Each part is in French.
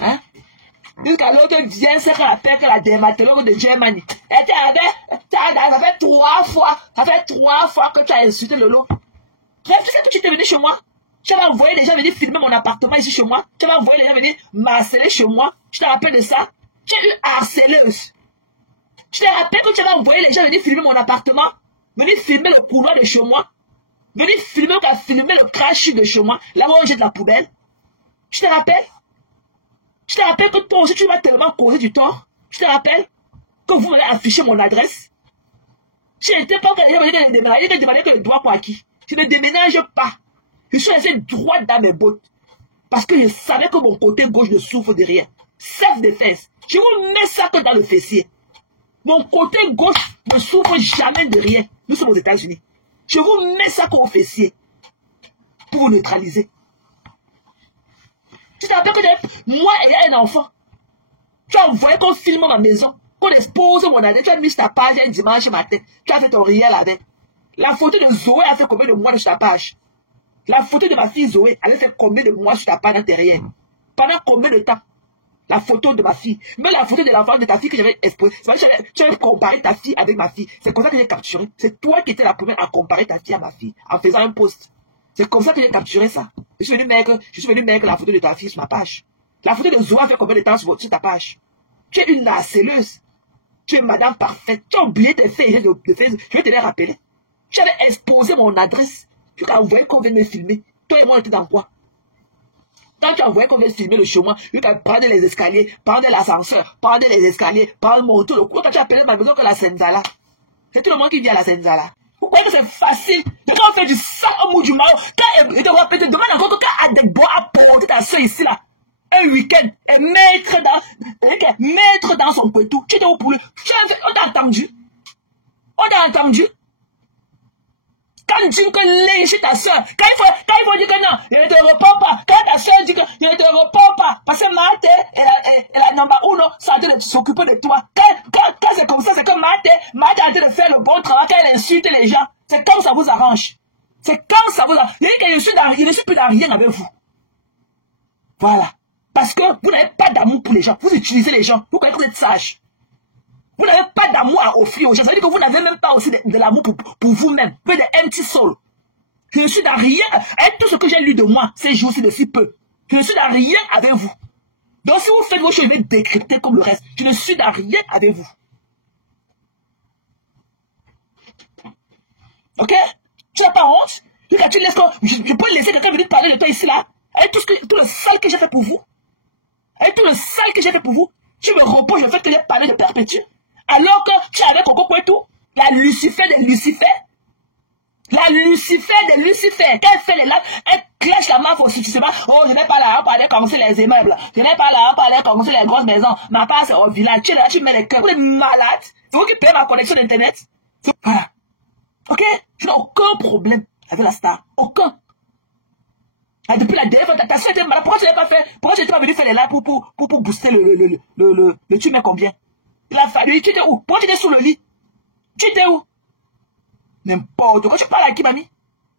Hein? Jusqu'à l'autre vient se rappeler que la dermatologue de Germany. Ça fait 3 fois que tu as insulté Lolo. Tu sais que tu étais venu chez moi. Tu vas envoyer les gens venir filmer mon appartement ici chez moi. Tu vas envoyer les gens venir m'harceler chez moi. Tu te rappelles de ça? Tu es une harceleuse. Tu te rappelles que tu vas envoyer les gens venir filmer mon appartement? Venir filmer le couloir de chez moi? Venir filmer le crash de chez moi? Là où j'ai de la poubelle? Tu te rappelles? Tu te rappelles que toi aussi tu m'as tellement causé du tort? Tu te rappelles que vous m'avez affiché mon adresse? Je n'étais pas que je demandais que le droit pour acquis. Je ne déménage pas. Je suis resté droit dans mes bottes. Parce que je savais que mon côté gauche ne souffre de rien. Self-défense. Je vous mets ça que dans le fessier. Mon côté gauche ne souffre jamais de rien. Nous sommes aux États-Unis. Je vous mets ça qu'au fessier. Pour vous neutraliser. Tu te rappelles que moi ayant un enfant, tu as envoyé qu'on filme ma maison, qu'on expose mon adresse, tu as mis ta page un dimanche matin, tu as fait ton réel avec. La photo de Zoé a fait combien de mois sur ta page? La photo de ma fille Zoé avait fait combien de mois sur ta page intérieure? Pendant combien de temps? La photo de ma fille. Mais la photo de l'enfant de ta fille que j'avais exposée. Tu avais comparé ta fille avec ma fille. C'est comme ça que j'ai capturé. C'est toi qui étais la première à comparer ta fille à ma fille en faisant un post. C'est comme ça que j'ai capturé ça. Je suis venu mettre la photo de ta fille sur ma page. La photo de Zoé a fait combien de temps sur ta page? Tu es une harceleuse. Tu es madame parfaite. Tu as oublié tes faits de Facebook. Je vais te les rappeler. Tu avais exposé mon adresse. Tu as envoyé qu'on vienne me filmer. Toi et moi, on était dans quoi? Quand tu as envoyé qu'on vienne filmer le chemin, tu as prendre les escaliers, prendre l'ascenseur, prendre les escaliers, prendre mon tour. Quand tu as appelé ma maison que la Senzala. C'est tout le monde qui vient à la Senzala. Vous croyez que c'est facile? De quand on fait du sang au bout du mal, quand il te demande encore que quand Adekbo a porté ta soeur ici là, un week-end, et mettre dans son poitou, tu étais au poulet. On t'a entendu? On t'a entendu? Quand tu dis que lèche ta soeur, quand il faut dire que non, il ne te répond pas. Quand ta soeur dit qu'il ne te répond pas, parce que Marthe est la number uno, c'est en train de s'occuper de toi. Quand c'est comme ça, c'est que Marthe est en train de faire le bon travail, quand elle insulte les gens. C'est comme ça vous arrange. C'est quand ça vous arrange. Il ne suis plus dans rien avec vous. Voilà. Parce que vous n'avez pas d'amour pour les gens. Vous utilisez les gens. Vous croyez que vous êtes sage. Vous n'avez pas d'amour à offrir aux gens. Ça veut dire que vous n'avez même pas aussi de l'amour pour vous-même. Vous êtes des empty soul. Je ne suis dans rien. Avec tout ce que j'ai lu de moi ces jours-ci depuis peu. Je ne suis dans rien avec vous. Donc si vous faites vos choses, je vais décrypter comme le reste. Je ne suis dans rien avec vous. Ok? Tu n'as pas honte? Regarde, je peux laisser quelqu'un venir parler de toi ici là. Avec tout le sale que j'ai fait pour vous. Avec tout le sale que j'ai fait pour vous. Tu me reposes le fait que j'ai parlé de perpétuer. Alors que tu avais Coco Kwetu, la Lucifer de Lucifer. La Lucifer de Lucifer. Quand elle fait les lacs, elle clèche la main pour suffisement. Oh, je n'ai pas là, on parlait comme si les immeubles. Je n'ai pas là, on parlait comme si les grosses maisons. Ma part, c'est au village. Tu es là, tu mets les cœurs. Vous êtes malade. C'est vous qui payez ma connexion d'internet. Voilà. Ok? Je n'ai aucun problème avec la star. Aucun. Ah, depuis la dernière fois, ta soeur était malade. Pourquoi tu n'as pas fait? Pourquoi tu n'es pas venu faire les lives pour booster le tu mets combien? Il a fallu. Tu étais où? Pourquoi tu étais sous le lit? Tu étais où? N'importe quoi. Tu parles à qui, mamie?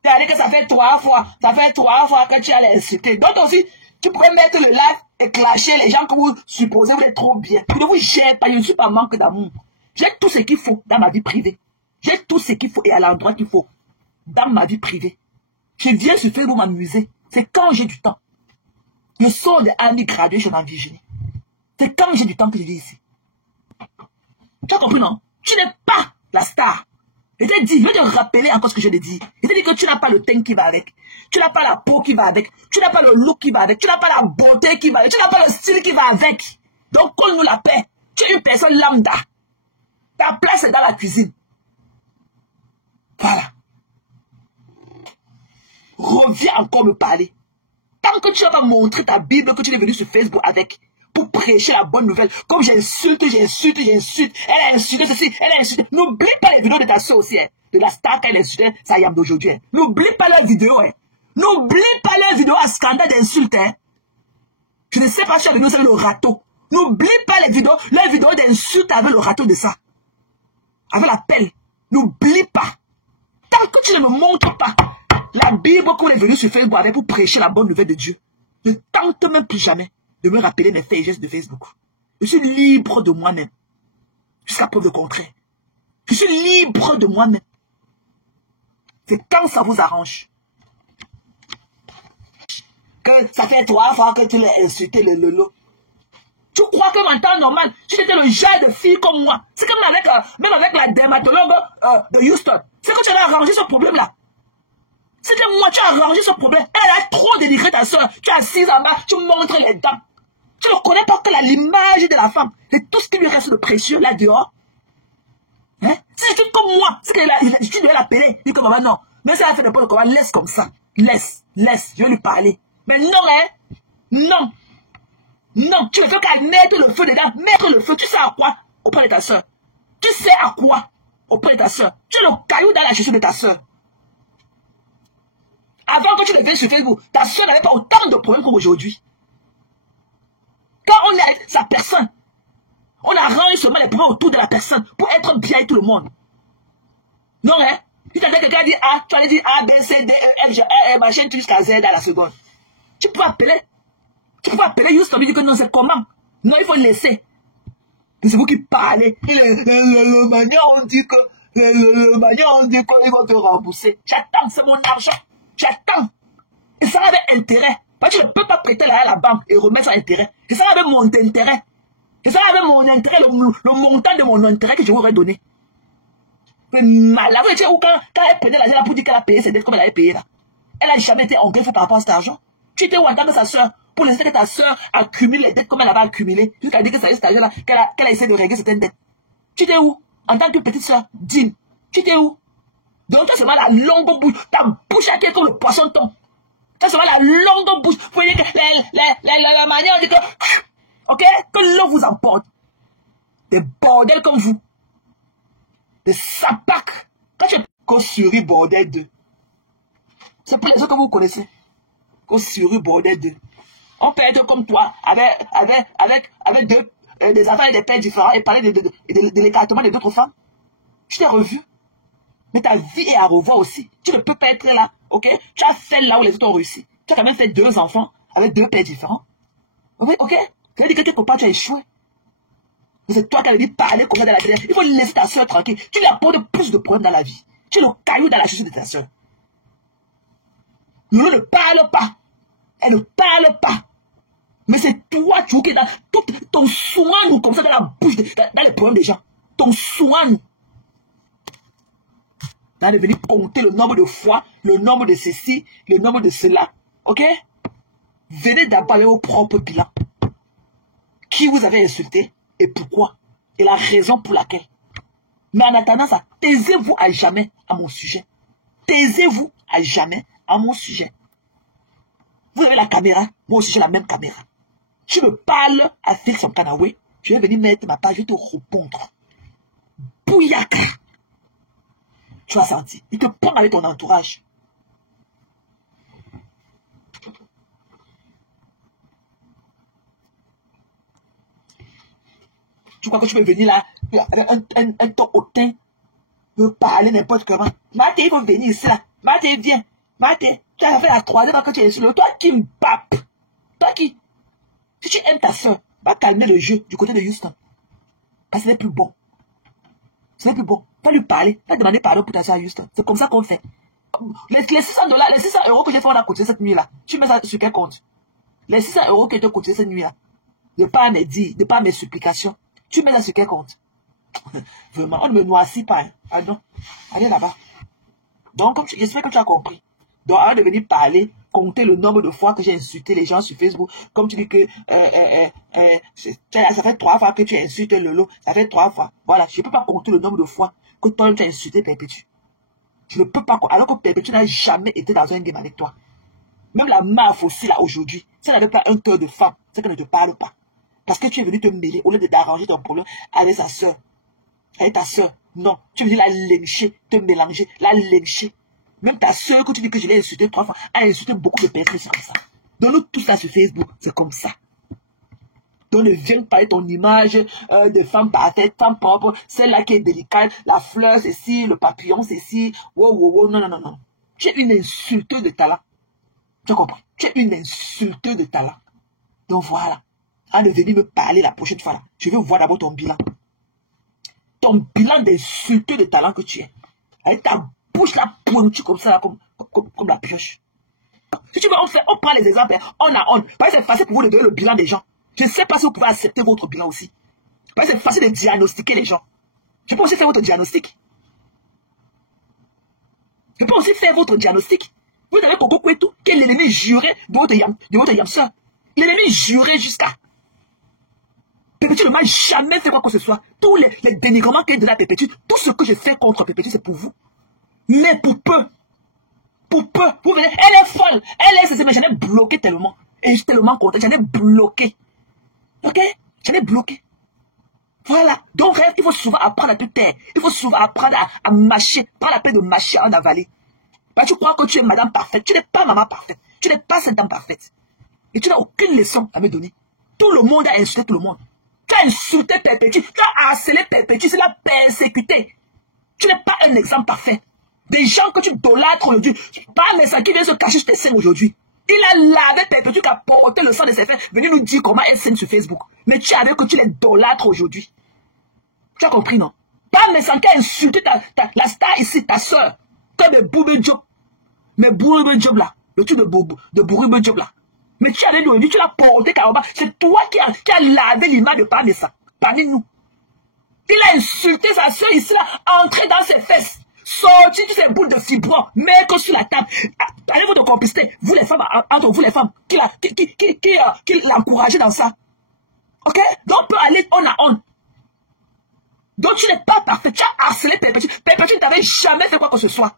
Tu as dit que ça fait 3 fois. Ça fait 3 fois que tu as l'insulté. Donc aussi, tu pourrais mettre le live et clasher les gens que vous supposez vous êtes trop bien. Je ne vous gêne pas. Je ne suis pas manque d'amour. J'ai tout ce qu'il faut dans ma vie privée. J'ai tout ce qu'il faut et à l'endroit qu'il faut dans ma vie privée. Je viens sur Facebook m'amuser. C'est quand j'ai du temps. Je sors de Annie Graduation en Virginie. C'est quand j'ai du temps que je vis ici. Tu as compris, non? Tu n'es pas la star. Je t'ai dit, je vais te rappeler encore ce que je t'ai dit. Je t'ai dit que tu n'as pas le teint qui va avec. Tu n'as pas la peau qui va avec. Tu n'as pas le look qui va avec. Tu n'as pas la beauté qui va avec. Tu n'as pas le style qui va avec. Donc, colle-nous la paix. Tu es une personne lambda. Ta place est dans la cuisine. Voilà. Reviens encore me parler. Tant que tu n'as pas montré ta Bible que tu es venu sur Facebook avec, pour prêcher la bonne nouvelle, comme j'insulte. Elle a insulté ceci, elle a insulté. N'oublie pas les vidéos de ta soeur aussi, hein, de la star qu'elle insultait, ça y est d'aujourd'hui. Hein. N'oublie pas leurs vidéos. Hein. N'oublie pas leurs vidéos à scandale d'insultes. Hein. Je ne sais pas si tu as venu avec le râteau. N'oublie pas leurs vidéos d'insultes avec le râteau de ça. Avec la pelle. N'oublie pas. Tant que tu ne me montres pas la Bible qu'on est venu sur Facebook avec pour prêcher la bonne nouvelle de Dieu, ne tente même plus jamais. de me rappeler mes faits et gestes de Facebook. Je suis libre de moi-même. Jusqu'à preuve de contraire. Je suis libre de moi-même. C'est quand ça vous arrange. Que ça fait 3 fois que tu l'as insulté le lolo. Tu crois que en temps normal, tu étais le genre de fille comme moi. C'est comme même avec la dermatologue de Houston. C'est que tu as arrangé ce problème-là. C'était moi, tu as arrangé ce problème. Elle a trop dénigré ta soeur. Tu es assise en bas, tu montres les dents. Tu ne connais pas que l'image de la femme. C'est tout ce qui lui reste de précieux là dehors. Hein? Si c'est comme moi, c'est que tu devais l'appeler. Dis comme maman, non. Mais ça a fait n'importe quoi. Laisse comme ça. Laisse. Je vais lui parler. Mais non, hein. Non. Non. Tu ne veux qu'à mettre le feu dedans. Mettre le feu. Tu sais à quoi? Auprès de ta soeur. Tu sais à quoi? Auprès de ta soeur. Tu es le caillou dans la chaussure de ta soeur. Avant que tu ne viennes sur Facebook, ta soeur n'avait pas autant de problèmes qu'aujourd'hui. Quand on est avec sa personne, on arrange seulement les problèmes autour de la personne pour être bien avec tout le monde. Non, hein? Si tu avais quelqu'un dit A, tu allais dire A, B, C, D, E, F, G, E, machin, jusqu'à Z à la seconde. Tu peux appeler. Tu peux appeler Houston, dire que non, c'est comment? Non, il faut laisser. C'est vous qui parlez. Le manière, on dit que, le manière, on dit qu'ils vont te rembourser. J'attends, c'est mon argent. J'attends. Et ça avait intérêt. Parce que je ne peux pas prêter là à la banque et remettre son intérêt. Et ça avait mon intérêt. Et ça avait mon intérêt, le montant de mon intérêt que je vous aurais donné. Mais malade, vous étiez où quand elle prenait l'argent pour dire qu'elle a payé ses dettes comme elle avait payé là? Elle n'a jamais été engagée par rapport à cet argent. Tu étais où en tant que sa soeur pour laisser que ta soeur accumule les dettes comme elle avait accumulé jusqu'à dire que c'est cet argent-là qu'elle a essayé de régler certaines dettes. Tu étais où en tant que petite soeur? Dis. Tu étais où? Donc toi seulement la longue bouche, ta bouche à quel comme le poisson ton. Ça sera la longue bouche. Vous voyez que la manière de que, ok, que l'eau vous emporte. Des bordels comme vous. Des sapacs. Quand tu es Kossuri bordel 2. C'est pour les autres que vous connaissez. Kossuri bordel 2. On peut être comme toi, avec des enfants et des pères différents et parler de l'écartement de d'autres femmes. Je t'ai revu. Mais ta vie est à revoir aussi. Tu ne peux pas être là, ok? Tu as fait là où les autres ont réussi. Tu as quand même fait 2 enfants avec 2 pères différents. Ok? Ça veut dire que quelque part tu as échoué. Mais c'est toi qui as dit parler comme ça dans la télé. Il faut laisser ta soeur tranquille. Tu lui apportes plus de problèmes dans la vie. Tu es le caillou dans la chaussure de ta soeur. Lolo ne parle pas. Elle ne parle pas. Mais c'est toi, tu qui es dans tout ton soin comme ça dans la bouche, dans les problèmes des gens. Ton soin. Là, de venir compter le nombre de fois, le nombre de ceci, le nombre de cela. Ok? Venez d'abord avec vos propres bilans. Qui vous avez insulté et pourquoi? Et la raison pour laquelle. Mais en attendant ça, taisez-vous à jamais à mon sujet. Taisez-vous à jamais à mon sujet. Vous avez la caméra, moi aussi j'ai la même caméra. Tu me parles à Félix Kanawe, je vais venir mettre ma page, je vais te répondre. Bouyaka. Tu vas sentir. Il te prend avec ton entourage. Tu crois que tu peux venir là, avec un ton hautain, me parler n'importe comment. Maté, il faut venir ici là. Maté, viens. Maté, tu as fait la 3e fois que tu es sur le. Toi qui me pape. Toi qui. Si tu aimes ta soeur, va calmer le jeu du côté de Houston. Parce que c'est plus bon. C'est plus bon. Va lui parler. Va demander pardon pour ta soeur à Houston. C'est comme ça qu'on fait. Les 600 $, les 600 € que j'ai fait, on a cotisé cette nuit-là. Tu mets ça sur quel compte? Les 600 € que tu as cotisé cette nuit-là. De pas mes dits, de pas mes supplications. Tu mets ça sur quel compte? Vraiment, on ne me noircit pas. Hein. Ah non. Allez là-bas. Donc, j'espère que tu as compris. Donc, avant de venir parler, compter le nombre de fois que j'ai insulté les gens sur Facebook, comme tu dis que ça fait 3 fois que tu insultes Lolo, ça fait 3 fois. Voilà, je ne peux pas compter le nombre de fois que toi tu as insulté Perpétue. Je ne peux pas, alors que Perpétue n'a jamais été dans un game avec toi. Même la MAF aussi, là, aujourd'hui, si elle n'avait pas un cœur de femme, c'est qu'elle ne te parle pas. Parce que tu es venu te mêler, au lieu d'arranger ton problème avec sa soeur. Avec ta soeur. Non, tu es venu la lyncher, te mélanger, la lyncher. Même ta soeur, que tu dis que je l'ai insulté 3 fois, a insulté beaucoup de personnes comme ça. Donc nous, tout ça sur Facebook, c'est comme ça. Donc ne viens pas avec ton image de femme parfaite, femme propre, celle-là qui est délicate, la fleur, c'est ci, le papillon, c'est ci, wow, wow, wow, non, non, non, non. Tu es une insulteuse de talent. Tu comprends? Tu es une insulteuse de talent. Donc voilà. Avant de venir me parler la prochaine fois, là, je veux voir d'abord ton bilan. Ton bilan d'insulté de talent que tu es. Avec ta bouche là pointue comme ça, là, comme la pioche. Si tu veux, on prend les exemples, on a on. Parce que c'est facile pour vous de donner le bilan des gens. Je ne sais pas si vous pouvez accepter votre bilan aussi. Parce que c'est facile de diagnostiquer les gens. Je peux aussi faire votre diagnostic. Je peux aussi faire votre diagnostic. Vous avez Coco Kwetu, qui est l'ennemi juré de votre yamseur. L'ennemi juré jusqu'à. Pépétu ne m'a jamais fait quoi que ce soit. Tous les dénigrements qu'il donne à Pépétu, tout ce que je fais contre Pépétu, c'est pour vous. Mais pour peu. Pour peu. Vous venez, elle est folle. Mais j'en ai bloqué tellement. Et je suis tellement content. J'en ai bloqué. Ok? J'en ai bloqué. Voilà. Donc, il faut souvent apprendre à te taire. Il faut souvent apprendre à mâcher. Prends la peine de mâcher en avaler. Parce que tu crois que tu es madame parfaite. Tu n'es pas maman parfaite. Tu n'es pas cette dame parfaite. Et tu n'as aucune leçon à me donner. Tout le monde a insulté tout le monde. Tu as insulté Pépétu. Tu as harcelé Pépétu. Tu l'as persécuté. Tu n'es pas un exemple parfait. Des gens que tu idolâtres aujourd'hui. Pas un message qui vient se cacher sur tes seins aujourd'hui. Il a lavé Pépétu qui a porté le sang de ses frères. Venez nous dire comment elle s'aime sur Facebook. Mais tu avais que tu l'idolâtres aujourd'hui. Tu as compris, non? Pas un message qui a insulté la star ici, ta soeur. Comme mes Boubé Job. Mes Boubé Job là. Le truc de Boubé Job là. Mais tu avais dit, tu l'as porté carrément. C'est toi qui a lavé l'image de Pamessa. Parmi nous. Il a insulté sa soeur ici là. Entré dans ses fesses. Sorti de ces boules de fibron, mettre sur la table. Allez votre complicité, vous les femmes, entre vous les femmes, qui l'a encouragé dans ça. Ok? Donc on peut aller on à on. Donc tu n'es pas parfait, tu as harcelé Pépétu. Pépétu ne t'avait jamais fait quoi que ce soit.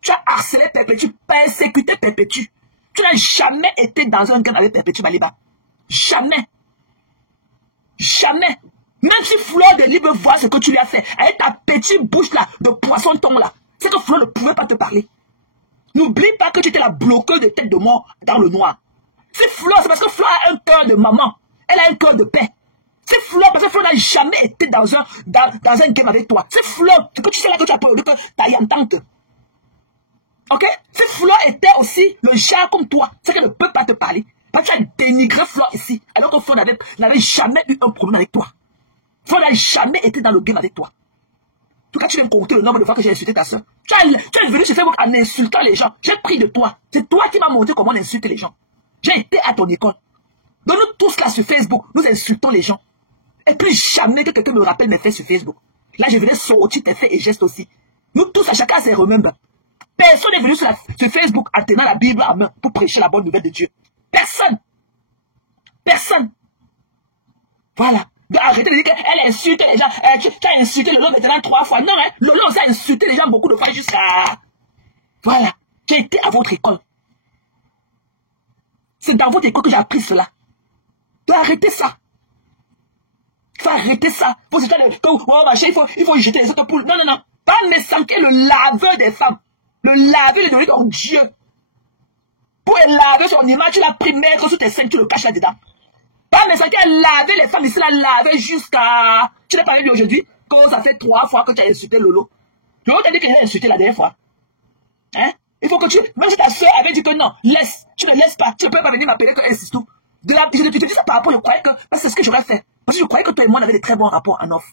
Tu as harcelé Pépétu, persécuté Pépétu. Tu n'as jamais été dans un gang avec Pépétu Baliba. Jamais. Jamais. Même si Fleur de Libre voit ce que tu lui as fait, avec ta petite bouche là, de poisson ton là, c'est que Fleur ne pouvait pas te parler. N'oublie pas que tu étais la bloqueuse de tête de mort dans le noir. C'est Fleur, c'est parce que Fleur a un cœur de maman. Elle a un cœur de paix. C'est Fleur, parce que Fleur n'a jamais été dans un game avec toi. C'est Fleur, ce que tu sais là que tu as peur de que ta yantante. Ok? C'est Fleur était aussi le genre comme toi. C'est qu'elle ne peut pas te parler. Parce que tu as dénigré Fleur ici, alors que Fleur n'avait jamais eu un problème avec toi. Fleur n'a jamais été dans le game avec toi. En tout cas, tu viens me compter le nombre de fois que j'ai insulté ta soeur. Tu es venu sur Facebook en insultant les gens. J'ai pris de toi. C'est toi qui m'as montré comment on insulte les gens. J'ai été à ton école. Donc nous tous là sur Facebook, nous insultons les gens. Et plus jamais que quelqu'un me rappelle mes faits sur Facebook. Là, je venais sortir tes faits et gestes aussi. Nous tous, à chacun ses remember. Personne n'est venu sur Facebook en tenant la Bible en main pour prêcher la bonne nouvelle de Dieu. Personne. Personne. Voilà. Donc arrêtez de dire qu'elle insulte les gens. Tu as insulté Lolo maintenant 3 fois. Non, hein. Lolo aussi a insulté les gens beaucoup de fois jusqu'à... Voilà. J'ai été à votre école. C'est dans votre école que j'ai appris cela. Donc arrêtez ça. Il faut arrêter ça. Faut se dire que, oh, machin, il faut jeter les autres poules. Non, non, non. Pas me sanker le laveur des femmes. Le laver, le donner ton Dieu. Pour laver son image, tu l'as pris mettre sous tes seins, tu le caches là-dedans. Pas me sanker laver les femmes ici, la laver jusqu'à... Tu n'as pas vu aujourd'hui que ça fait 3 fois que tu as insulté Lolo. Lolo t'a dit que j'ai insulté la dernière fois. Hein? Il faut que tu... Même si ta soeur avait dit que non, laisse. Tu ne laisses pas. Tu ne peux pas venir m'appeler que insiste tout. Je te dis ça par rapport, je croyais que... C'est ce que j'aurais fait. Parce que je croyais que toi et moi, on avait des très bons rapports en off.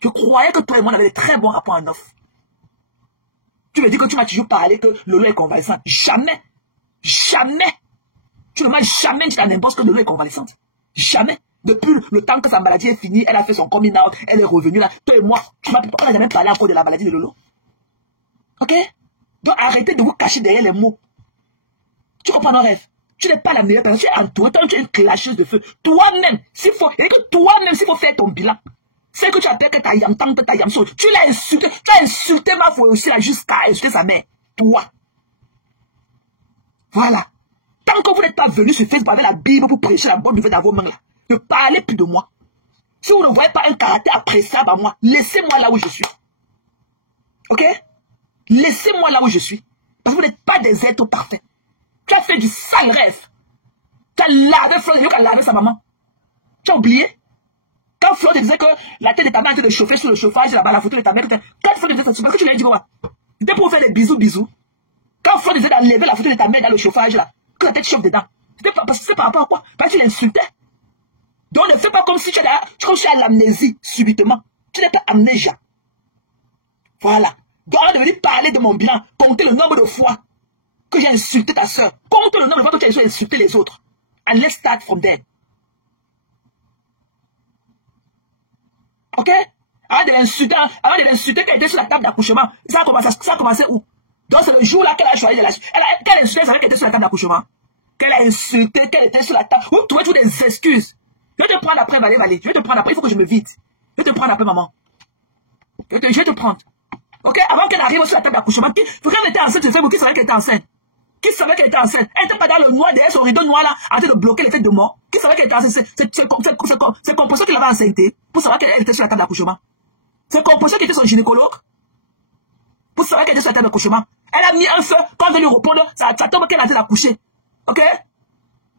Je croyais que toi et moi, on avait des très bons rapports en off. Tu me dis que tu m'as toujours parlé que Lolo est convalescente. Jamais. Jamais. Tu ne m'as jamais dit à n'importe que Lolo est convalescente. Jamais. Depuis le temps que sa maladie est finie, elle a fait son coming out, elle est revenue là. Toi et moi, on n'a jamais parlé encore de la maladie de Lolo. Ok? Donc arrêtez de vous cacher derrière les mots. Tu comprends nos rêves? Tu n'es pas la meilleure personne. Tu es entouré, tu es une clasheuse de feu. Toi-même, s'il faut faire ton bilan, c'est que tu appelles que ta yam tante, ta yam so. Tu l'as insulté. Tu as insulté ma foi aussi là jusqu'à insulter sa mère. Toi. Voilà. Tant que vous n'êtes pas venu sur Facebook avec la Bible pour prêcher la bonne nouvelle dans vos mains là, ne parlez plus de moi. Si vous ne voyez pas un caractère appréciable à moi, laissez-moi là où je suis. Ok? Laissez-moi là où je suis. Parce que vous n'êtes pas des êtres parfaits. Tu as fait du sale rêve. Tu as lavé Fleur de Libre, tu as lavé sa maman. Tu as oublié? Quand Fleur te disait que la tête de ta mère était de chauffer sur le chauffage, là-bas, la photo de ta mère, quand Fleur te disait ça, parce que tu lui as dit quoi? C'était pour faire des bisous. Quand Fleur disait d'enlever la photo de ta mère dans le chauffage, là, que la tête chauffe dedans. C'était par rapport à quoi? Parce que tu l'insultais. Donc ne fais pas comme si tu as l'amnésie subitement. Tu n'es pas amnésia. Voilà. Donc on devait parler de mon bilan, compter le nombre de fois que j'ai insulté ta soeur. Compte le nombre de fois que tu as insulté les autres. And let's start from there. Ok? Avant de l'insulter qu'elle était sur la table d'accouchement, ça a commencé où? Donc c'est le jour là qu'elle a choisi de la... Qu'elle a insulté, elle savait qu'elle était sur la table d'accouchement. Qu'elle a insulté, qu'elle était sur la table. Vous trouvez toutes des excuses. Je vais te prendre après, Valérie. Je vais te prendre après, il faut que je me vide. Je vais te prendre après, maman. Je vais te prendre. Ok? Avant qu'elle arrive sur la table d'accouchement, quand elle était enceinte, qui savait qu'elle était enceinte? Qui savait qu'elle était enceinte? Elle n'était pas dans le noir, derrière son rideau noir là, en train de bloquer l'effet de mort. Qui savait qu'elle était enceinte? C'est composé qui l'avait enceinté pour savoir qu'elle était sur la table d'accouchement. C'est composé qui était son gynécologue pour savoir qu'elle était sur la table d'accouchement. Elle a mis un feu quand elle veut lui répondre, ça tombe qu'elle est en train d'accoucher. Ok?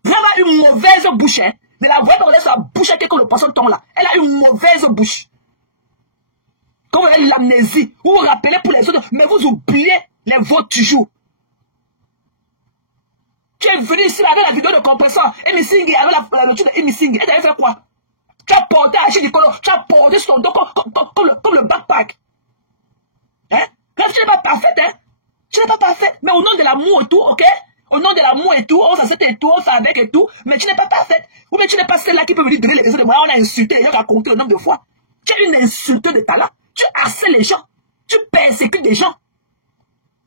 Vraiment une mauvaise bouche. Hein? De la voix comme sa bouche comme le poisson tombe là. Elle a une mauvaise bouche. Quand vous avez l'amnésie, vous vous rappelez pour les autres, mais vous oubliez les vôtres toujours. Tu es venu ici avec la vidéo de compresseur, Emising, avec la notice de Emising, et tu avais fait quoi? Tu as porté à Chidikolo, tu as porté sur ton dos comme le backpack. Hein? Là, tu n'es pas parfaite, hein? Tu n'es pas parfaite, mais au nom de l'amour et tout, ok? Au nom de l'amour et tout, on s'accepte et tout, on s'avec et tout, mais tu n'es pas parfaite. Ou bien tu n'es pas celle-là qui peut venir donner les raisons de moi, on a insulté les gens, on a compté le nombre de fois. Tu es une insulteuse de talent. Tu harcèles les gens. Tu persécutes des gens.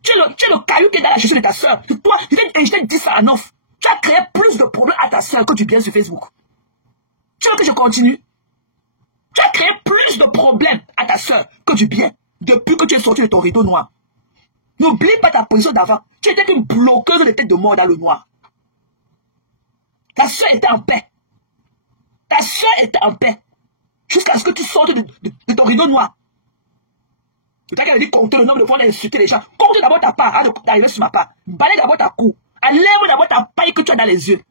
Tu es le caillou qui est dans la chaussure de ta soeur. Toi, je t'ai dit ça à Nof. Tu as créé plus de problèmes à ta soeur que du bien sur Facebook. Tu veux que je continue? Tu as créé plus de problèmes à ta soeur que du bien depuis que tu es sorti de ton rideau noir. N'oublie pas ta position d'avant. Tu étais une bloqueuse de tête de mort dans le noir. Ta soeur était en paix. Ta soeur était en paix. Jusqu'à ce que tu sortes de ton rideau noir. C'est toi qui as dit compter le nombre de fois d'insulter les gens. Compte d'abord ta part, avant d'arriver sur ma part. Balaye d'abord ta cou. Enlève d'abord ta paille que tu as dans les yeux.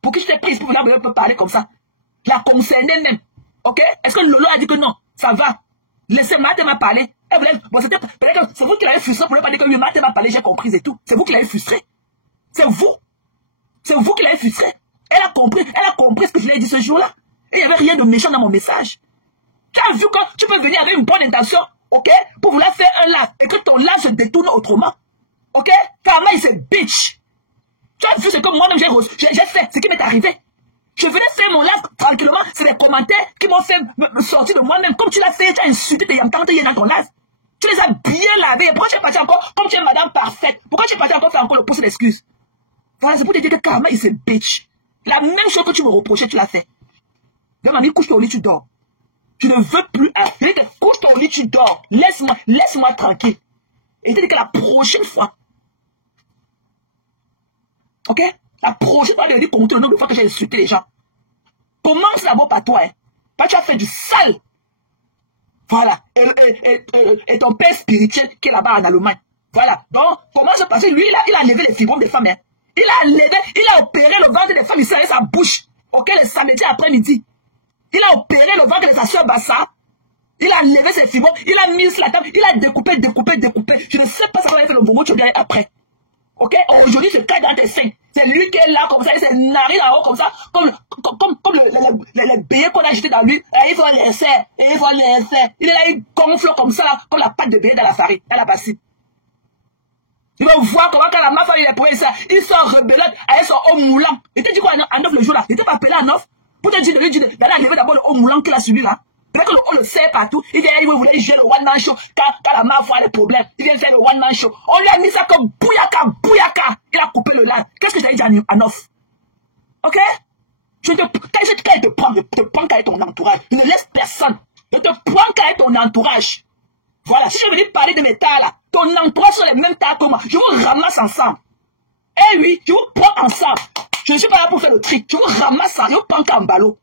Pour qui je t'ai prise pour venir me parler comme ça? La concerner même. Ok? Est-ce que Lolo a dit que non? Ça va. Laissez-moi parler. Bon, peut-être que c'est vous qui l'avez frustré pour ne pas dire que oui, m'a parlé, j'ai compris et tout. C'est vous qui l'avez frustré. C'est vous. C'est vous qui l'avez frustré. Elle a compris ce que je lui ai dit ce jour-là. Et il n'y avait rien de méchant dans mon message. Tu as vu que tu peux venir avec une bonne intention, ok, pour vouloir faire un live et que ton live se détourne autrement. Ok? Karma is a bitch. Tu as vu ce que moi-même j'ai fait, ce qui m'est arrivé. Je venais faire mon live tranquillement, c'est des commentaires qui m'ont fait me sortir de moi-même. Comme tu l'as fait, tu as insulté tes yantantes dans ton live. Tu les as bien lavés. Pourquoi tu es parti encore, comme tu es madame parfaite, pourquoi tu es parti encore faire encore le pouce d'excuses? Voilà, c'est pour te dire que Karma is a bitch. La même chose que tu me reprochais, tu l'as fait. Donc, mamie, couche ton lit, tu dors. Je ne veux plus appeler, couche ton lit, tu dors. Laisse-moi tranquille. Et je te dis que la prochaine fois, ok? La prochaine fois, je vais dire compter le nombre de fois que j'ai insulté les gens. Commence d'abord par toi, hein. Pas tu as fait du sale. Voilà. Et ton père spirituel qui est là-bas en Allemagne. Voilà. Donc, commence par lui, là, il a enlevé les fibromes des femmes, hein. Il a opéré le ventre des femmes ici avec sa bouche. Ok, le samedi après-midi. Il a opéré le ventre de sa soeur Bassa. Il a enlevé ses fibromes. Il a mis sur la table. Il a découpé. Je ne sais pas ce qu'on va faire le bongo, tu viens après. Ok, aujourd'hui, ce cas dans tes seins. C'est lui qui est là comme ça, il s'est narré là-haut comme ça, comme les billets qu'on a jetés dans lui. Et il faut laisser. Il est là, il gonfle comme ça, là, comme la pâte de billet dans la farine, dans la bassine. Il va voir comment quand la mafia il est pour ça, il sort rebelle avec son haut moulant. Il te dit quoi à Nof le jour là? Il était pas appelé à Nof pour te dire d'aller enlever d'abord le haut moulant qu'il a subi là. Que on le sait partout. Il vient, il voulait jouer le one-man show. Quand la mafia a des problèmes, il vient faire le one-man show. On lui a mis ça comme bouyaka. Il a coupé le live. Qu'est-ce que j'ai dit à Nof? Ok? Quand je te prends qu'avec ton entourage. Je ne laisse personne. Je te prends qu'avec ton entourage. Voilà. Si je veux parler de mes tas là, ton entourage sont les mêmes tas que moi. Je vous ramasse ensemble. Eh oui, je vous prends ensemble. Je ne suis pas là pour faire le tri. Je vous ramasse ensemble. Je vous prends qu'en ballot.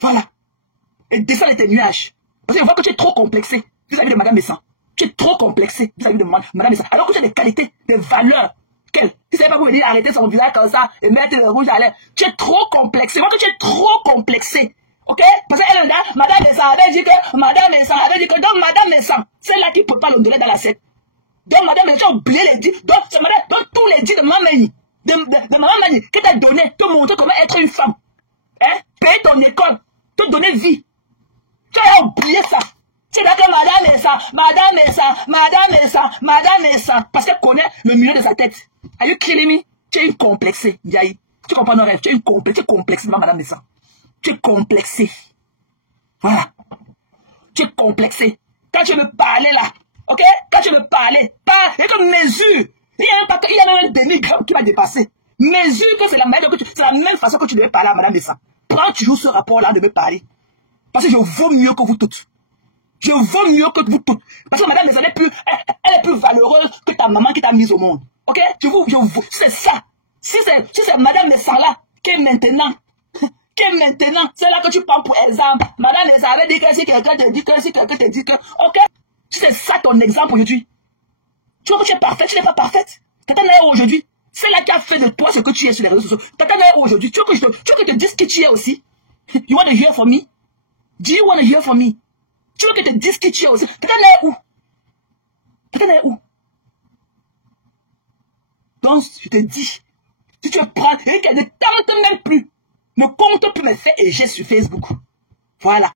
Voilà. Et descends tes nuages. Parce que je vois que tu es trop complexé vis-à-vis de Madame Messan. Tu es trop complexé vis-à-vis de Madame Messan. Alors que tu as des qualités, des valeurs. Tu ne savais pas pour venir arrêter son visage comme ça et mettre le rouge à lèvres. Tu es trop complexé. Je vois que tu es trop complexé. Ok? Parce qu'elle est là, Madame Messan avait dit que, donc Madame Messan, c'est là qui ne peut pas l'ondoler dans la scène. Donc Madame Messan, tu as oublié les dits. Donc c'est Madame, donc tous les dits de Mameni. de maman Mani qui t'a donné, te montrer comment être une femme. Hein? Payer ton école, te donner vie. Tu as oublié ça. Tu dis que madame est ça, madame est ça, madame est ça, madame est ça. Parce qu'elle connaît le milieu de sa tête. Are you kidding me? Tu es une complexée, Ndiaye. Tu comprends nos rêves? Tu es une complexée, madame est ça. Tu es complexée. Voilà. Tu es complexé. Quand tu me parlais là, ok? Quand tu me parlais, pas, et comme mesure. Il y a même un demi-gramme qui va dépasser. Mesure que c'est la même façon que tu devais parler à madame Messa. Prends toujours ce rapport-là de me parler. Parce que je vaux mieux que vous toutes. Je vaux mieux que vous toutes. Parce que madame Messa, elle est plus valeureuse que ta maman qui t'a mise au monde. Ok? C'est ça. Si c'est madame Messa là, qui est maintenant, c'est là que tu prends pour exemple. Madame Messa avait dit que si quelqu'un te dit que, si quelqu'un te dit que, ok? Si c'est ça ton exemple aujourd'hui. Tu vois que tu es parfaite, tu n'es pas parfaite. Quelqu'un est aujourd'hui. C'est là qui a fait de toi ce que tu es sur les réseaux sociaux. Quelqu'un est aujourd'hui. Tu veux que je te dise qui tu es aussi? You want to hear from me? Do you want to hear from me? Tu veux que je te dise qui tu es aussi? Quelqu'un est où? Quelqu'un est où? Donc, je te dis, si tu prends, et qu'elle ne tente même plus, ne compte plus mes faits et j'ai sur Facebook. Voilà.